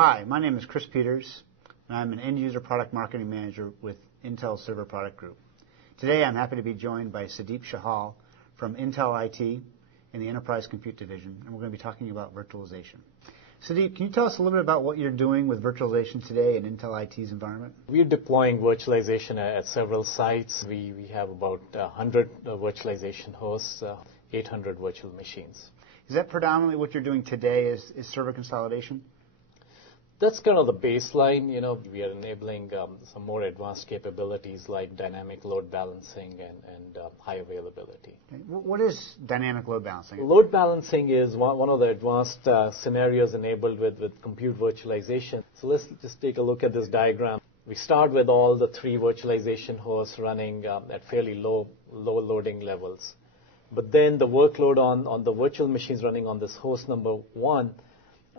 Hi, my name is Chris Peters, and I'm an end-user product marketing manager with Intel Server Product Group. Today, I'm happy to be joined by Sudeep Shahal from Intel IT in the Enterprise Compute Division, and we're going to be talking about virtualization. Sudeep, can you tell us a little bit about what you're doing with virtualization today in Intel IT's environment? We're deploying virtualization at several sites. We have about 100 virtualization hosts, 800 virtual machines. Is that predominantly what you're doing today is server consolidation? That's kind of the baseline. We are enabling some more advanced capabilities like dynamic load balancing and high availability. Okay. What is dynamic load balancing? Load balancing is one of the advanced scenarios enabled with compute virtualization. So let's just take a look at this diagram. We start with all the 3 virtualization hosts running at fairly low loading levels. But then the workload on the virtual machines running on this host number 1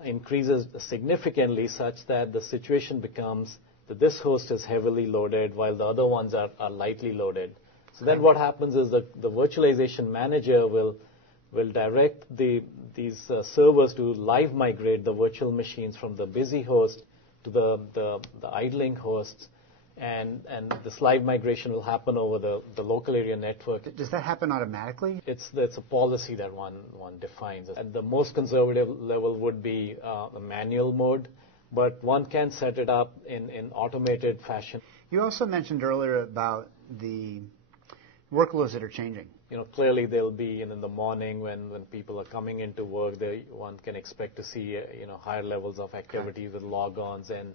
increases significantly, such that the situation becomes that this host is heavily loaded while the other ones are lightly loaded. So then what happens is the virtualization manager will direct these servers to live migrate the virtual machines from the busy host to the idling hosts, and this live migration will happen over the local area network. Does that happen automatically? It's a policy that one defines. And the most conservative level would be a manual mode, but one can set it up in automated fashion. You also mentioned earlier about the workloads that are changing. Clearly they'll be in the morning when people are coming into work. One can expect to see higher levels of activity with logons and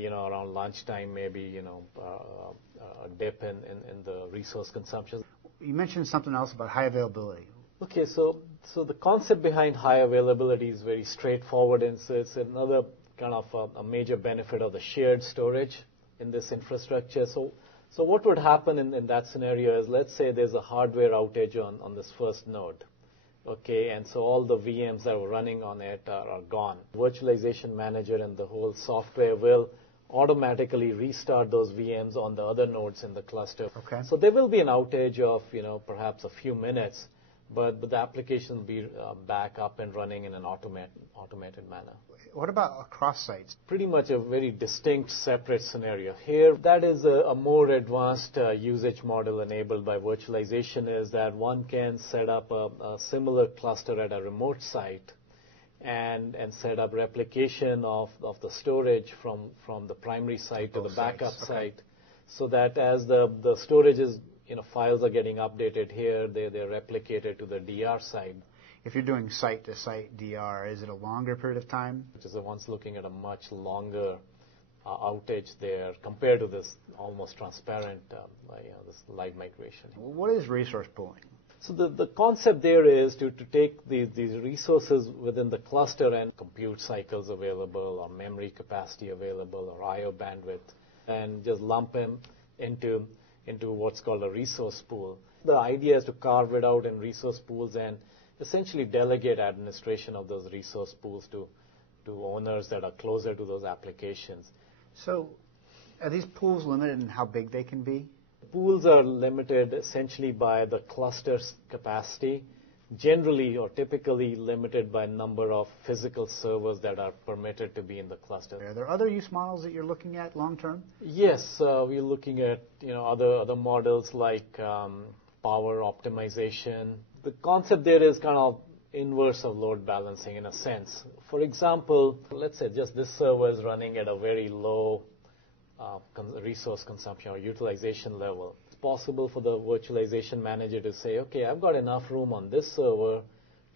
around lunchtime, maybe, a dip in the resource consumption. You mentioned something else about high availability. Okay, so the concept behind high availability is very straightforward, and so it's another kind of a major benefit of the shared storage in this infrastructure. So what would happen in that scenario is, let's say there's a hardware outage on this first node. Okay, and so all the VMs that were running on it are gone. Virtualization manager and the whole software will automatically restart those VMs on the other nodes in the cluster. Okay. So there will be an outage of perhaps a few minutes, but the application will be back up and running in an automated manner. What about across sites? Pretty much a very distinct, separate scenario. Here, that is a more advanced usage model enabled by virtualization, is that one can set up a similar cluster at a remote site and set up replication of the storage from the primary site to the backup site, so that as the storage is, files are getting updated here, they're replicated to the DR side. If you're doing site-to-site DR, is it a longer period of time? Which is one's looking at a much longer outage there compared to this almost transparent this live migration. What is resource pooling? So the concept there is to take these resources within the cluster and compute cycles available or memory capacity available or I/O bandwidth, and just lump them into what's called a resource pool. The idea is to carve it out in resource pools and essentially delegate administration of those resource pools to owners that are closer to those applications. So are these pools limited in how big they can be? Pools are limited essentially by the cluster's capacity, generally or typically limited by number of physical servers that are permitted to be in the cluster. Are there other use models that you're looking at long term? Yes, we're looking at other models like power optimization. The concept there is kind of inverse of load balancing in a sense. For example, let's say just this server is running at a very low resource consumption or utilization level. It's possible for the virtualization manager to say, okay, I've got enough room on this server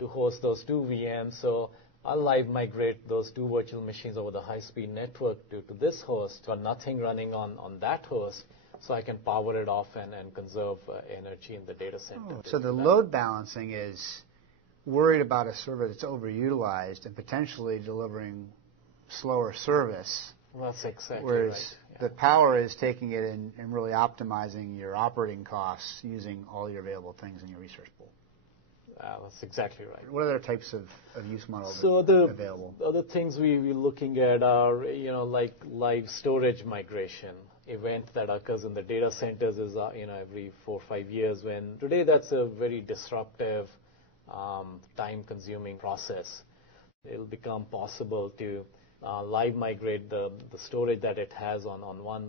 to host those 2 VMs, so I'll live migrate those 2 virtual machines over the high-speed network to this host, but nothing running on that host, so I can power it off and conserve energy in the data center. So the load balancing is worried about a server that's overutilized and potentially delivering slower service. Well, that's exactly whereas right. Yeah. The power is taking it and really optimizing your operating costs using all your available things in your resource pool. That's exactly right. What other types of use models are available? Other things we're looking at are, like live storage migration. Event that occurs in the data centers is, every 4 or 5 years. When today that's a very disruptive, time-consuming process. It'll become possible to live migrate the storage that it has on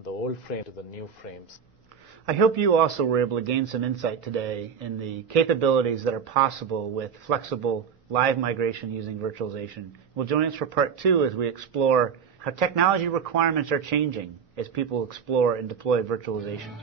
the old frame to the new frames. I hope you also were able to gain some insight today in the capabilities that are possible with flexible live migration using virtualization. Well, join us for part 2 as we explore how technology requirements are changing as people explore and deploy virtualization.